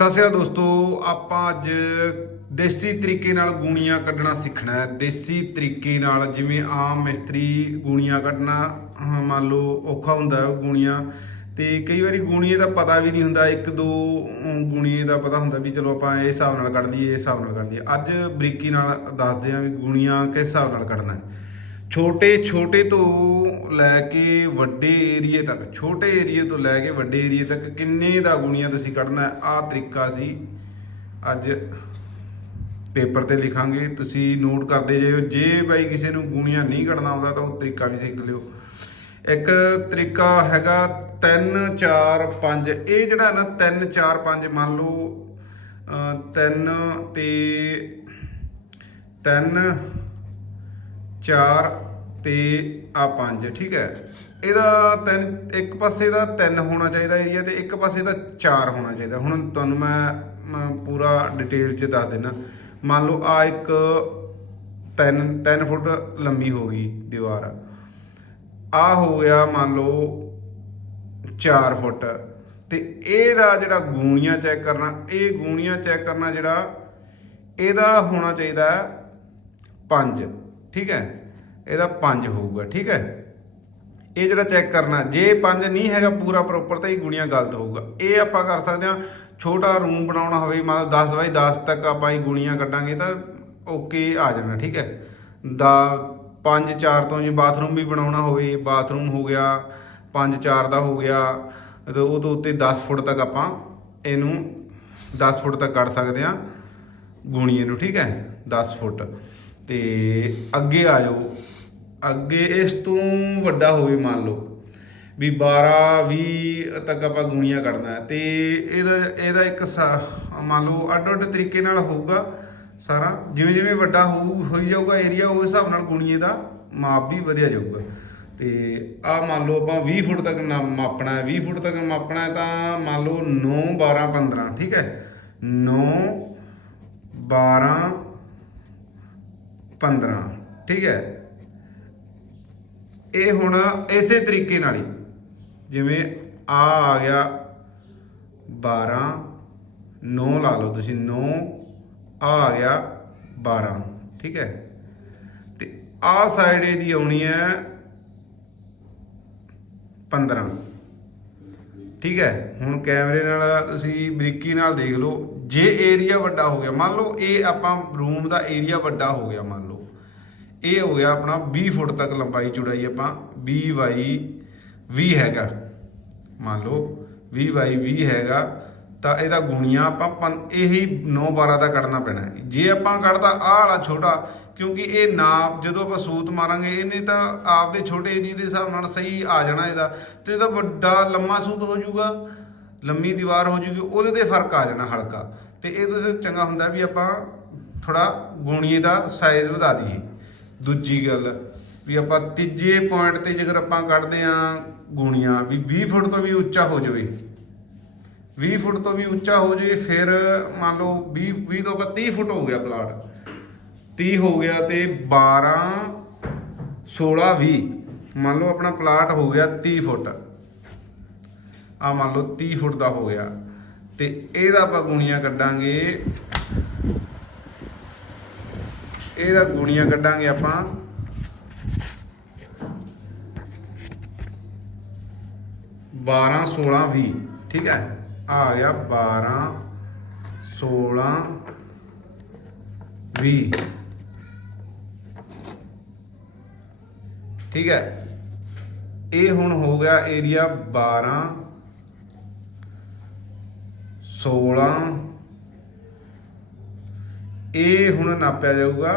ਸਤਿ ਸ਼੍ਰੀ ਅਕਾਲ ਦੋਸਤੋ ਆਪਾਂ ਅੱਜ ਦੇਸੀ ਤਰੀਕੇ ਨਾਲ ਗੂਣੀਆਂ ਕੱਢਣਾ ਸਿੱਖਣਾ ਹੈ। ਦੇਸੀ ਤਰੀਕੇ ਨਾਲ ਜਿਵੇਂ ਆਮ ਮਿਸਤਰੀ ਗੂਣੀਆਂ ਕੱਢਣਾ ਮੰਨ ਲਓ ਔਖਾ ਹੁੰਦਾ ਹੈ ਗੂਣੀਆਂ ਤੇ ਕਈ ਵਾਰੀ ਗੂਣੀਏ ਦਾ ਪਤਾ ਵੀ ਨਹੀਂ ਹੁੰਦਾ ਇੱਕ ਦੋ ਅਮ, ਗੂਣੀਏ ਦਾ ਪਤਾ ਹੁੰਦਾ ਵੀ ਚਲੋ ਆਪਾਂ ਇਹ ਹਿਸਾਬ ਨਾਲ ਕੱਢ ਲਈਏ ਇਹ ਹਿਸਾਬ ਨਾਲ ਕੱਢ ਲਈਏ ਅੱਜ ਬਰੀਕੀ ਨਾਲ ਦੱਸਦੇ ਹਾਂ ਵੀ ਗੂਣੀਆਂ ਕਿਸ ਹਿਸਾਬ ਨਾਲ ਕੱਢਣਾ ਛੋਟੇ ਛੋਟੇ ਤੋਂ ਲੈ ਕੇ ਵੱਡੇ ਏਰੀਏ ਤੱਕ, ਛੋਟੇ ਏਰੀਏ ਤੋਂ ਲੈ ਕੇ ਵੱਡੇ ਏਰੀਏ ਤੱਕ ਕਿੰਨੇ ਦਾ ਗੁਣੀਆਂ ਤੁਸੀਂ ਕੱਢਣਾ ਹੈ? ਆਹ ਤਰੀਕਾ ਸੀ ਅੱਜ ਪੇਪਰ ਤੇ ਲਿਖਾਂਗੇ। ਤੁਸੀਂ ਨੋਟ ਕਰਦੇ ਜਾਇਓ। ਜੇ ਬਾਈ ਕਿਸੇ ਨੂੰ ਗੁਣੀਆਂ ਨਹੀਂ ਕੱਢਣਾ ਆਉਂਦਾ ਤਾਂ ਉਹ ਤਰੀਕਾ ਵੀ ਸਿੱਖ ਲਿਓ। ਇੱਕ ਤਰੀਕਾ ਹੈਗਾ 3 4 5 ਇਹ ਜਿਹੜਾ ਨਾ 3 4 5 ਮੰਨ ਲਓ 3 ਤੇ 3 4 ਤੇ ਆ 5 ਠੀਕ ਹੈ। ਇਹਦਾ ਤਿੰਨ, ਇੱਕ ਪਾਸੇ ਦਾ 3 ਹੋਣਾ ਚਾਹੀਦਾ ਏਰੀਆ ਤੇ ਇੱਕ ਪਾਸੇ ਦਾ 4 ਹੋਣਾ ਚਾਹੀਦਾ। ਹੁਣ ਤੁਹਾਨੂੰ ਮੈਂ ਪੂਰਾ ਡਿਟੇਲ ਚ ਦੱਸ ਦੇਣਾ ਮੰਨ ਲਓ ਆ ਇੱਕ 3 3 ਫੁੱਟ ਲੰਬੀ ਹੋ ਗਈ ਦੀਵਾਰ। ਆ ਹੋ ਗਿਆ ਮੰਨ ਲਓ 4 ਫੁੱਟ। ਤੇ ਇਹਦਾ ਜਿਹੜਾ ਗੂਣੀਆਂ ਚੈੱਕ ਕਰਨਾ, ਇਹ ਗੂਣੀਆਂ ਚੈੱਕ ਕਰਨਾ ਜਿਹੜਾ, ਇਹਦਾ ਹੋਣਾ ਚਾਹੀਦਾ 5 ਠੀਕ ਹੈ। ਇਹਦਾ 5 ਹੋਊਗਾ, ਠੀਕ ਹੈ? ਇਹ ਜਿਹੜਾ ਚੈੱਕ ਕਰਨਾ, ਜੇ 5 ਨਹੀਂ ਹੈਗਾ ਪੂਰਾ ਪ੍ਰੋਪਰ ਤਾਂ ਇਹ ਗੁਣੀਆਂ ਗਲਤ ਹੋਊਗਾ। ਇਹ ਆਪਾਂ ਕਰ ਸਕਦੇ ਹਾਂ, ਛੋਟਾ ਰੂਮ ਬਣਾਉਣਾ ਹੋਵੇ ਮਤਲਬ ਲਓ 10 ਬਾਈ 10 ਤੱਕ ਆਪਾਂ ਇਹ ਗੁਣੀਆਂ ਕੱਢਾਂਗੇ ਤਾਂ ਓਕੇ ਆ ਜਾਣਾ, ਠੀਕ ਹੈ? ਦਾ 5 4 ਤੋਂ ਜੇ ਬਾਥਰੂਮ ਵੀ ਬਣਾਉਣਾ ਹੋਵੇ ਬਾਥਰੂਮ ਹੋ ਗਿਆ 5 4 ਦਾ ਹੋ ਗਿਆ, ਤੇ ਉਹ ਤੋਂ ਉੱਤੇ 10 ਫੁੱਟ ਤੱਕ ਆਪਾਂ ਇਹਨੂੰ 10 ਫੁੱਟ ਤੱਕ ਕੱਢ ਸਕਦੇ ਹਾਂ ਗੁਣੀਏ ਨੂੰ, ਠੀਕ ਹੈ? 10 ਫੁੱਟ। ਤੇ ਅੱਗੇ ਆ ਜਾਓ। ਅੱਗੇ ਇਸ ਤੋਂ ਵੱਡਾ ਹੋਵੇ ਮੰਨ ਲਓ ਵੀ 12 20 ਤੱਕ ਆਪਾਂ ਗੁਣੀਆਂ ਕੱਢਣਾ ਹੈ, ਤੇ ਇਹਦਾ ਇਹਦਾ ਇੱਕ ਸਾ- ਮੰਨ ਲਓ ਅੱਡ ਅੱਡ ਤਰੀਕੇ ਨਾਲ ਹੋਊਗਾ ਸਾਰਾ। ਜਿਵੇਂ ਜਿਵੇਂ ਵੱਡਾ ਹੋਊ ਹੋਈ ਜਾਊਗਾ ਏਰੀਆ ਉਸ ਹਿਸਾਬ ਨਾਲ ਗੁਣੀਏ ਦਾ ਮਾਪ ਵੀ ਵਧਿਆ ਜਾਊਗਾ। ਤੇ ਆ ਮੰਨ ਲਓ ਆਪਾਂ 20 ਫੁੱਟ ਤੱਕ ਨਾ- ਮਾਪਣਾ ਹੈ 20 ਫੁੱਟ ਤੱਕ ਮਾਪਣਾ ਹੈ ਤਾਂ ਮੰਨ ਲਓ 9 12 15 ਠੀਕ ਹੈ? 9 12 15 ਠੀਕ ਹੈ? ਇਹ ਹੁਣ ਇਸੇ ਤਰੀਕੇ ਨਾਲ ਹੀ, ਜਿਵੇਂ ਆ ਆ ਗਿਆ 12 9 ਲਾ ਲਓ ਤੁਸੀਂ 9 ਆ ਆ ਗਿਆ 12 ਠੀਕ ਹੈ? ਤੇ ਆ ਸਾਈਡ ਇਹਦੀ ਆਉਣੀ ਹੈ 15 ਠੀਕ ਹੈ? ਹੁਣ ਕੈਮਰੇ ਨਾਲ ਤੁਸੀਂ ਬਰੀਕੀ ਨਾਲ ਦੇਖ ਲਓ, ਜੇ ਏਰੀਆ ਵੱਡਾ ਹੋ ਗਿਆ, ਮੰਨ ਲਓ ਇਹ ਆਪਾਂ ਰੂਮ ਦਾ ਏਰੀਆ ਵੱਡਾ ਹੋ ਗਿਆ, ਮੰਨ ਲਓ। ਇਹ ਹੋ ਗਿਆ ਆਪਣਾ 20 ਫੁੱਟ ਤੱਕ ਲੰਬਾਈ ਚੌੜਾਈ ਆਪਾਂ 20 ਬਾਈ 20 ਹੈਗਾ। ਮੰਨ ਲਓ 20 ਬਾਈ 20 ਹੈਗਾ, ਤਾਂ ਇਹਦਾ ਗੁਣੀਆਂ ਆਪਾਂ ਪੰ- ਇਹੀ 9 12 ਦਾ ਕੱਢਣਾ ਪੈਣਾ। ਜੇ ਆਪਾਂ ਕੱਢਦਾ ਆਹ ਵਾਲਾ ਛੋਟਾ, ਕਿਉਂਕਿ ਇਹ ਨਾਪ ਜਦੋਂ ਆਪਾਂ ਸੂਤ ਮਾਰਾਂਗੇ, ਇਹਨੇ ਤਾਂ ਆਪਦੇ ਛੋਟੇ ਏਰੀਏ ਦੇ ਹਿਸਾਬ ਨਾਲ ਸਹੀ ਆ ਜਾਣਾ ਇਹਦਾ, ਤੇ ਇਹਦਾ ਵੱਡਾ ਲੰਮਾ ਸੂਤ ਹੋ ਜਾਊਗਾ, ਲੰਮੀ ਦੀਵਾਰ ਹੋ ਜੂਗੀ ਉਹਦੇ ਤੇ ਫ਼ਰਕ ਆ ਜਾਣਾ ਹਲਕਾ। ਤੇ ਇਹ ਤੋਂ ਚੰਗਾ ਹੁੰਦਾ ਵੀ ਆਪਾਂ ਥੋੜਾ ਗੁਣੀਏ ਦਾ ਸਾਈਜ਼ ਵਧਾ ਦਈਏ। ਦੂਜੀ ਗੱਲ ਵੀ ਆਪਾਂ ਤੀਜੇ ਪੁਆਇੰਟ ਤੇ ਜੇਕਰ ਆਪਾਂ ਕੱਢਦੇ ਆ ਗੁਣੀਆਂ ਵੀ 20 ਫੁੱਟ ਤੋਂ ਵੀ ਉੱਚਾ ਹੋ ਜਾਵੇ 20 ਫੁੱਟ ਤੋਂ ਵੀ ਉੱਚਾ ਹੋ ਜਾਵੇ, ਫਿਰ ਮੰਨ ਲਓ 20 20 ਤੋਂ ਬਾਅਦ 30 ਫੁੱਟ ਹੋ ਗਿਆ ਪਲਾਟ। 30 ਹੋ ਗਿਆ ਤੇ 12 16 20 ਮੰਨ ਲਓ ਆਪਣਾ ਪਲਾਟ ਹੋ ਗਿਆ 30 ਫੁੱਟ। ਆ ਮੰਨ ਲਓ 30 ਫੁੱਟ ਦਾ ਹੋ ਗਿਆ। ਤੇ ਇਹਦਾ ਆਪਾਂ ਗੁਣੀਆਂ ਕੱਢਾਂਗੇ ਇਹਦਾ ਗੁਣੀਆਂ ਕੱਢਾਂਗੇ ਆਪਾਂ। ਬਾਰਾਂ 16 20 ਠੀਕ ਹੈ? ਆ ਆ ਗਿਆ 12 16 20 ਠੀਕ ਹੈ? ਇਹ ਹੁਣ ਹੋ ਗਿਆ ਏਰੀਆ 12 16 ਇਹ ਹੁਣ ਨਾਪਿਆ ਜਾਊਗਾ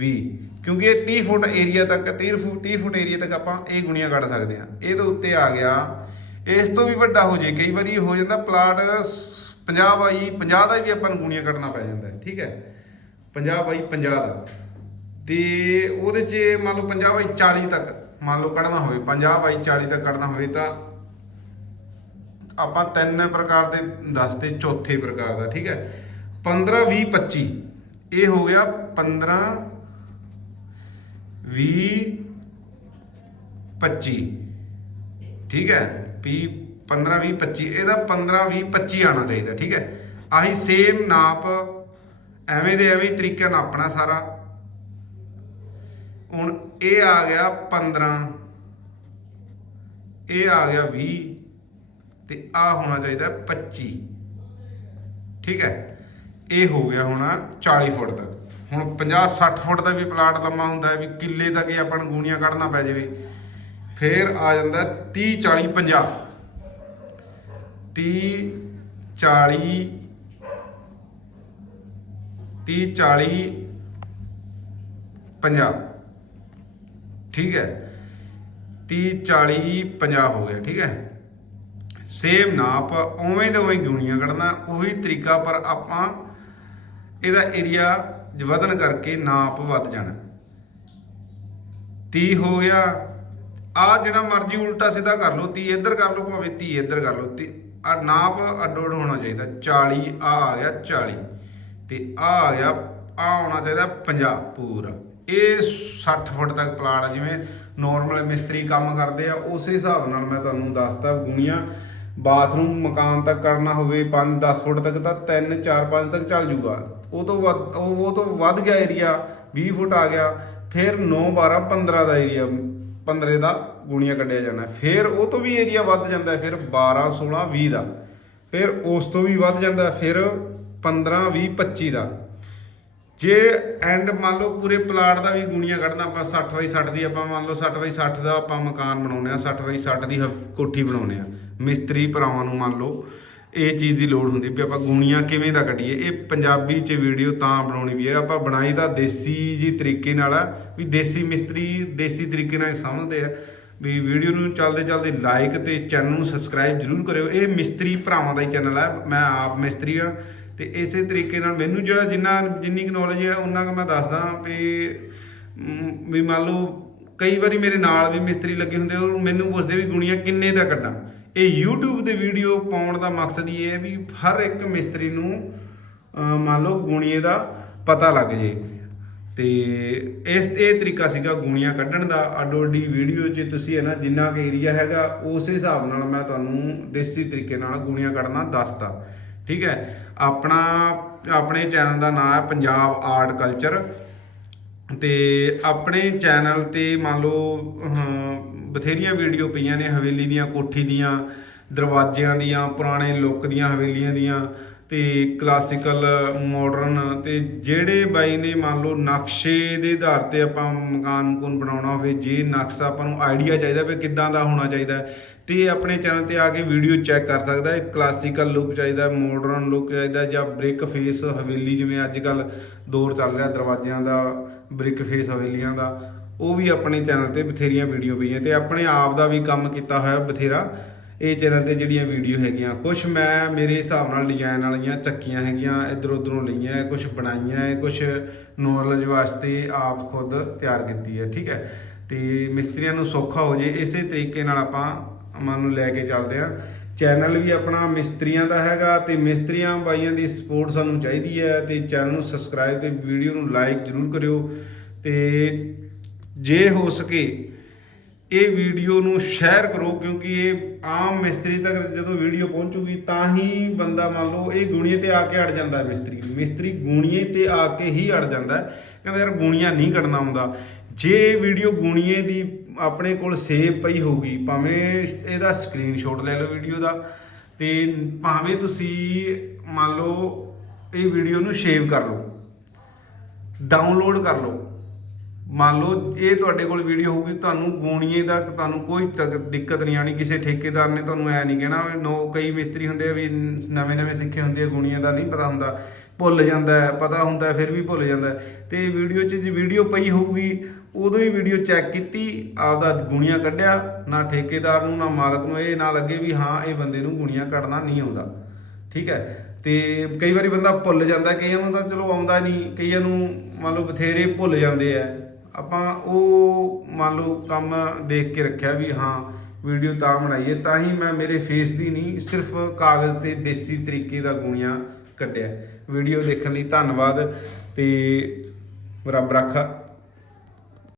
20 ਕਿਉਂਕਿ ਇਹ 30 ਫੁੱਟ ਏਰੀਆ ਤੱਕ 30 ਫੁੱਟ 30 ਫੁੱਟ ਏਰੀਆ ਤੱਕ ਆਪਾਂ ਇਹ ਗੁਣੀਆਂ ਕੱਢ ਸਕਦੇ ਹਾਂ। ਇਹਦੇ ਉੱਤੇ ਆ ਗਿਆ। ਇਸ ਤੋਂ ਵੀ ਵੱਡਾ ਹੋ ਜੇ ਕਈ ਵਾਰੀ ਹੋ ਜਾਂਦਾ ਪਲਾਟ 50 ਬਾਈ 50 ਦਾ ਵੀ ਆਪਾਂ ਨੂੰ ਗੁਣੀਆਂ ਕੱਢਣਾ ਪੈ ਜਾਂਦਾ ਠੀਕ ਹੈ? 50 ਬਾਈ 50 ਦਾ। ਤੇ ਉਹਦੇ 'ਚ ਮੰਨ ਲਓ 50 ਬਾਈ 40 ਤੱਕ, ਮੰਨ ਲਓ ਕੱਢਣਾ ਹੋਵੇ 50 ਬਾਈ 40 ਤੱਕ ਕੱਢਣਾ ਹੋਵੇ ਤਾਂ ਆਪਾਂ ਤਿੰਨ ਪ੍ਰਕਾਰ ਦੇ ਦੱਸਦੇ ਚੌਥੇ ਪ੍ਰਕਾਰ ਦਾ, ਠੀਕ ਹੈ? 15 20 25 ਇਹ ਹੋ ਗਿਆ 15 20 25 ਠੀਕ ਹੈ? 20 15 20 25 ਇਹਦਾ 15 20 25 ਆਣਾ ਚਾਹੀਦਾ, ਠੀਕ ਹੈ? ਆਹੀ ਸੇਮ ਨਾਪ, ਐਵੇਂ ਦੇ ਐਵੇਂ ਹੀ ਨਾਪਣਾ ਸਾਰਾ। ਹੁਣ ਇਹ ਆ ਗਿਆ 15 ਇਹ ਆ ਗਿਆ 20 ਤੇ ਆ ਹੋਣਾ ਚਾਹੀਦਾ 25 ਠੀਕ ਹੈ? ਇਹ ਹੋ ਗਿਆ ਹੋਣਾ 40 ਫੁੱਟ ਤੱਕ। ਹੁਣ 50 60 ਫੁੱਟ ਦਾ ਵੀ ਪਲਾਟ ਲੰਮਾ ਹੁੰਦਾ ਹੈ ਵੀ ਕਿੱਲੇ ਤੱਕ ਹੀ ਆਪਾਂ ਨੂੰ ਗੂਣੀਆਂ ਕੱਢਣਾ ਪੈ ਜਾਵੇ। ਫਿਰ ਆ ਜਾਂਦਾ 30 40 50 30 40 30 40 50 ਠੀਕ ਹੈ? 30 40 50 ਹੋ ਗਿਆ। ਠੀਕ ਹੈ? ਸੇਮ ਨਾਪ ਉਵੇਂ ਦੇ ਉਵੇਂ ਗੁਣੀਆਂ ਕੱਢਣਾ, ਉਹੀ ਤਰੀਕਾ ਪਰ ਆਪਾਂ ਇਹਦਾ ਏਰੀਆ ਵਧਨ ਕਰਕੇ ਨਾਪ ਵੱਧ ਜਾਣਾ। 30 ਹੋ ਗਿਆ ਆ ਜਿਹੜਾ ਮਰਜ਼ੀ ਉਲਟਾ ਸਿੱਧਾ ਕਰ ਲਓ 30 ਇੱਧਰ ਕਰ ਲਓ, ਭਾਵੇਂ 30 ਇੱਧਰ ਕਰ ਲਓ, ਤੇ ਆ ਨਾਪ ਅੱਡੋ ਅੱਡ ਹੋਣਾ ਚਾਹੀਦਾ 40 ਆ ਆ ਗਿਆ 40 ਤੇ ਆ ਆ ਗਿਆ, ਆ ਹੋਣਾ ਚਾਹੀਦਾ 50 ਪੂਰਾ। ਇਹ 60 ਫੁੱਟ ਤੱਕ ਪਲਾਟ ਆ, ਜਿਵੇਂ ਨਾਰਮਲ ਮਿਸਤਰੀ ਕੰਮ ਕਰਦੇ ਆ, ਉਸੇ ਹਿਸਾਬ ਨਾਲ ਮੈਂ ਤੁਹਾਨੂੰ ਦੱਸਦਾ ਗੁਣੀਆਂ। ਬਾਥਰੂਮ ਮਕਾਨ ਤੱਕ ਕਰਨਾ ਹੋਵੇ 5 10 ਫੁੱਟ ਤੱਕ ਤਾਂ 3 4 5 ਤੱਕ ਚੱਲ ਜੂਗਾ। ਉਹ ਤੋਂ ਵੱਧ, ਉਹ ਉਹ ਤੋਂ ਵੱਧ ਗਿਆ ਏਰੀਆ 20 ਫੁੱਟ ਆ ਗਿਆ, ਫਿਰ 9 12 15 ਦਾ ਏਰੀਆ 15 ਦਾ ਗੁਣੀਆਂ ਕੱਢਿਆ ਜਾਣਾ। ਫਿਰ ਉਹ ਤੋਂ ਵੀ ਏਰੀਆ ਵੱਧ ਜਾਂਦਾ, ਫਿਰ 12 16 20 ਦਾ। ਫਿਰ ਉਸ ਤੋਂ ਵੀ ਵੱਧ ਜਾਂਦਾ, ਫਿਰ 15 20 25 ਦਾ। ਜੇ ਐਂਡ ਮੰਨ ਲਓ ਪੂਰੇ ਪਲਾਟ ਦਾ ਵੀ ਗੁਣੀਆਂ ਕੱਢਣਾ, ਆਪਾਂ 60 ਬਾਈ 60 ਦੀ ਆਪਾਂ ਮੰਨ ਲਓ 60 ਬਾਈ 60 ਦਾ ਆਪਾਂ ਮਕਾਨ ਬਣਾਉਨੇ ਆ 60 ਬਾਈ 60 ਦੀ ਹ- ਕੋਠੀ ਬਣਾਉਨੇ ਆ ਮਿਸਤਰੀ ਭਰਾਵਾਂ ਨੂੰ ਮੰਨ ਲਓ, ਇਹ ਚੀਜ਼ ਦੀ ਲੋੜ ਹੁੰਦੀ ਵੀ ਆਪਾਂ ਗੁਣੀਆਂ ਕਿਵੇਂ ਦਾ ਕੱਢੀਏ। ਇਹ ਪੰਜਾਬੀ ਚ ਵੀਡੀਓ ਤਾਂ ਬਣਾਉਣੀ ਵੀ ਹੈ। ਆਪਾਂ ਬਣਾਈ ਤਾਂ ਦੇਸੀ ਜੀ ਤਰੀਕੇ ਨਾਲ ਆ ਵੀ ਦੇਸੀ ਮਿਸਤਰੀ ਦੇਸੀ ਤਰੀਕੇ ਨਾਲ ਸਮਝਦੇ ਆ ਵੀ ਵੀਡੀਓ ਨੂੰ ਚੱਲਦੇ ਚੱਲਦੇ ਲਾਈਕ ਤੇ ਚੈਨਲ ਨੂੰ ਸਬਸਕ੍ਰਾਈਬ ਜਰੂਰ ਕਰਿਓ। ਇਹ ਮਿਸਤਰੀ ਭਰਾਵਾਂ ਦਾ ਹੀ ਚੈਨਲ ਹੈ ਮੈਂ ਆਪ ਮਿਸਤਰੀ ਆ ਤੇ ਇਸੇ ਤਰੀਕੇ ਨਾਲ ਮੈਨੂੰ ਜਿਹੜਾ ਜਿੰਨਾ ਜਿੰਨੀ ਕੁ ਨੌਲੇਜ ਹੈ ਉਹਨਾਂ ਕੁ ਮੈਂ ਦੱਸਦਾ ਵੀ ਵੀ ਮੰਨ ਲਓ ਕਈ ਵਾਰੀ ਮੇਰੇ ਨਾਲ ਵੀ ਮਿਸਤਰੀ ਲੱਗੇ ਹੁੰਦੇ ਉਹ ਮੈਨੂੰ ਪੁੱਛਦੇ ਵੀ ਗੁਣੀਆਂ ਕਿੰਨੇ ਦਾ ਕੱਢਾਂ। ਇਹ YouTube 'ਤੇ ਵੀਡੀਓ ਪਾਉਣ ਦਾ ਮਕਸਦ ਇਹ ਹੈ ਵੀ ਹਰ ਇੱਕ ਮਿਸਤਰੀ ਨੂੰ ਮੰਨ ਲਓ ਗੁਣੀਏ ਦਾ ਪਤਾ ਲੱਗ ਜੇ। ਤੇ ਇਸ, ਇਹ ਤਰੀਕਾ ਸੀਗਾ ਗੂਣੀਆਂ ਕੱਢਣ ਦਾ। ਅੱਡੋ ਅੱਡੀ ਵੀਡੀਓ 'ਚ ਤੁਸੀਂ ਹੈ ਨਾ, ਜਿੰਨਾ ਕੁ ਏਰੀਆ ਹੈਗਾ, ਉਸ ਹਿਸਾਬ ਨਾਲ ਮੈਂ ਤੁਹਾਨੂੰ ਦੇਸੀ ਤਰੀਕੇ ਨਾਲ ਗੂਣੀਆਂ ਕੱਢਣਾ ਦੱਸਤਾ। ਠੀਕ ਹੈ? ਆਪਣਾ, ਆਪਣੇ ਚੈਨਲ ਦਾ ਨਾਮ ਹੈ ਪੰਜਾਬ ਆਰਟ ਕਲਚਰ ਤੇ ਆਪਣੇ ਚੈਨਲ ਤੇ ਮੰਨ ਲਓ ਬਥੇਰੀਆਂ ਵੀਡੀਓ ਪਈਆਂ ਨੇ ਹਵੇਲੀ ਦੀਆਂ ਕੋਠੀ ਦੀਆਂ ਦਰਵਾਜ਼ਿਆਂ ਦੀਆਂ ਪੁਰਾਣੇ ਲੁੱਕ ਦੀਆਂ ਹਵੇਲੀਆਂ ਦੀਆਂ ਤੇ ਕਲਾਸੀਕਲ ਮਾਡਰਨ ਤੇ ਜਿਹੜੇ ਬਾਈ ਨੇ ਮੰਨ ਲਓ ਨਕਸ਼ੇ ਦੇ ਆਧਾਰ ਤੇ ਆਪਾਂ ਮਕਾਨ ਮਕੂਨ ਬਣਾਉਣਾ ਹੋਵੇ ਜੇ ਨਕਸ਼ਾ ਆਪਾਂ ਨੂੰ ਆਈਡੀਆ ਚਾਹੀਦਾ ਵੀ ਕਿੱਦਾਂ ਦਾ ਹੋਣਾ ਚਾਹੀਦਾ ਹੈ, ਤੇ ਆਪਣੇ ਚੈਨਲ ਤੇ ਆ ਕੇ ਵੀਡੀਓ ਚੈੱਕ ਕਰ ਸਕਦਾ ਹੈ ਕਲਾਸੀਕਲ ਲੁੱਕ ਚਾਹੀਦਾ ਮਾਡਰਨ ਲੁੱਕ ਚਾਹੀਦਾ ਜਾਂ ਬ੍ਰਿਕ ਫੇਸ ਹਵੇਲੀ ਜਿਵੇਂ ਅੱਜ ਕੱਲ ਦੌਰ ਚੱਲ ਰਿਹਾ ਦਰਵਾਜ਼ਿਆਂ ਦਾ ਬ੍ਰਿਕ ਫੇਸ ਹਵੇਲੀਆਂ ਦਾ ਉਹ ਵੀ ਆਪਣੇ ਚੈਨਲ ਤੇ ਬਥੇਰੀਆਂ ਵੀਡੀਓ ਪਈਆਂ ਤੇ ਆਪਣੇ ਆਪ ਦਾ ਵੀ ਕੰਮ ਕੀਤਾ ਹੋਇਆ ਬਥੇਰਾ। ਇਹ ਚੈਨਲ ਤੇ ਜਿਹੜੀਆਂ ਵੀਡੀਓ ਹੈਗੀਆਂ ਕੁਝ ਮੈਂ ਮੇਰੇ ਹਿਸਾਬ ਨਾਲ ਡਿਜ਼ਾਈਨ ਵਾਲੀਆਂ ਚੱਕੀਆਂ ਹੈਗੀਆਂ ਇਧਰ ਉਧਰੋਂ ਲਈਆਂ ਕੁਝ ਬਣਾਈਆਂ ਹੈ ਕੁਝ ਨੌਲੇਜ ਵਾਸਤੇ ਆਪ ਖੁਦ ਤਿਆਰ ਕੀਤੀ ਹੈ, ਠੀਕ ਹੈ। ਤੇ ਮਿਸਤਰੀਆਂ ਨੂੰ ਸੌਖਾ ਹੋ ਜੇ, ਇਸੇ ਤਰੀਕੇ ਨਾਲ ਆਪਾਂ ਮਨ ਨੂੰ ਲੈ ਕੇ ਚੱਲਦੇ ਆ ਚੈਨਲ ਵੀ ਆਪਣਾ ਮਿਸਤਰੀਆਂ ਦਾ ਹੈਗਾ ਤੇ ਮਿਸਤਰੀਆਂ ਬਾਈਆਂ ਦੀ ਸਪੋਰਟ ਸਾਨੂੰ ਚਾਹੀਦੀ ਹੈ ਤੇ ਚੈਨਲ ਨੂੰ ਸਬਸਕ੍ਰਾਈਬ ਤੇ ਵੀਡੀਓ ਨੂੰ ਲਾਈਕ ਜਰੂਰ ਕਰਿਓ। ਤੇ ਜੇ ਹੋ ਸਕੇ ਇਹ ਵੀਡੀਓ ਨੂੰ ਸ਼ੇਅਰ ਕਰੋ, ਕਿਉਂਕਿ ਇਹ ਆਮ ਮਿਸਤਰੀ ਤੱਕ ਜਦੋਂ ਵੀਡੀਓ ਪਹੁੰਚੂਗੀ, ਤਾਂ ਹੀ ਬੰਦਾ ਮੰਨ ਲਓ ਇਹ ਗੁਣੀਏ ਤੇ ਆ ਕੇ ਅੜ ਜਾਂਦਾ ਮਿਸਤਰੀ। ਮਿਸਤਰੀ ਗੁਣੀਏ ਤੇ ਆ ਕੇ ਹੀ ਅੜ ਜਾਂਦਾ। ਕਹਿੰਦਾ ਯਾਰ ਗੁਣੀਆਂ ਨਹੀਂ ਕੱਢਣਾ ਹੁੰਦਾ। ਜੇ ਇਹ ਵੀਡੀਓ ਗੁਣੀਏ ਦੀ ਆਪਣੇ ਕੋਲ ਸੇਵ ਪਈ ਹੋਊਗੀ, ਭਾਵੇਂ ਇਹਦਾ ਸਕਰੀਨਸ਼ਾਟ ਲੈ ਲਓ ਵੀਡੀਓ ਦਾ, ਤੇ ਭਾਵੇਂ ਤੁਸੀਂ ਮੰਨ ਲਓ ਇਹ ਵੀਡੀਓ ਨੂੰ ਸੇਵ ਕਰ ਲਓ ਡਾਊਨਲੋਡ ਕਰ ਲਓ ਮੰਨ ਲਓ ਇਹ ਤੁਹਾਡੇ ਕੋਲ ਵੀਡੀਓ ਹੋਊਗੀ, ਤੁਹਾਨੂੰ ਗੋਣੀਏ ਦਾ ਤੁਹਾਨੂੰ ਕੋਈ ਤਕ- ਦਿੱਕਤ ਨਹੀਂ ਆਣੀ ਕਿਸੇ ਠੇਕੇਦਾਰ ਨੇ ਤੁਹਾਨੂੰ ਐ ਨਹੀਂ ਕਹਿਣਾ, ਵੀ ਨੋ ਕਈ ਮਿਸਤਰੀ ਹੁੰਦੇ ਆ ਵੀ ਨਵੇਂ ਨਵੇਂ ਸਿੱਖੇ ਹੁੰਦੇ ਆ, ਗੋਣੀਆਂ ਦਾ ਨਹੀਂ ਪਤਾ ਹੁੰਦਾ, ਭੁੱਲ ਜਾਂਦਾ ਹੈ, ਪਤਾ ਹੁੰਦਾ ਫਿਰ ਵੀ ਭੁੱਲ ਜਾਂਦਾ ਹੈ। ਤੇ ਵੀਡੀਓ 'ਚ ਜੇ ਵੀਡੀਓ ਪਈ ਹੋਊਗੀ, ਉਦੋਂ ਹੀ ਵੀਡੀਓ ਚੈੱਕ ਕੀਤੀ, ਆਪਦਾ ਗੁਣੀਆਂ ਕੱਢਿਆ, ਨਾ ਠੇਕੇਦਾਰ ਨੂੰ, ਨਾ ਮਾਲਕ ਨੂੰ, ਇਹ ਨਾ ਲੱਗੇ ਵੀ ਹਾਂ, ਇਹ ਬੰਦੇ ਨੂੰ ਗੁਣੀਆਂ ਕੱਢਣਾ ਨਹੀਂ ਆਉਂਦਾ। ਠੀਕ ਹੈ? ਤੇ ਕਈ ਵਾਰੀ ਬੰਦਾ ਭੁੱਲ ਜਾਂਦਾ, ਕਈਆਂ ਨੂੰ ਤਾਂ ਚਲੋ ਆਉਂਦਾ ਨਹੀਂ, ਕਈਆਂ ਨੂੰ ਮੰਨ ਲਓ ਬਥੇਰੇ ਭੁੱਲ ਜਾਂਦੇ ਆ। ਆਪਾਂ ਉਹ ਮੰਨ ਲਓ ਕੰਮ ਦੇਖ ਕੇ ਰੱਖਿਆ ਵੀ ਹਾਂ, ਵੀਡੀਓ ਤਾਂ ਬਣਾਈਏ, ਤਾਂ ਹੀ ਮੈਂ ਮੇਰੇ ਫੇਸ ਦੀ ਨਹੀਂ, ਸਿਰਫ ਕਾਗਜ਼ ਤੇ ਦੇਸੀ ਤਰੀਕੇ ਦਾ ਗੁਣੀਆਂ ਕੱਢਿਆ। ਵੀਡੀਓ ਦੇਖਣ ਲਈ ਧੰਨਵਾਦ ਤੇ ਰੱਬ ਰਾਖਾ।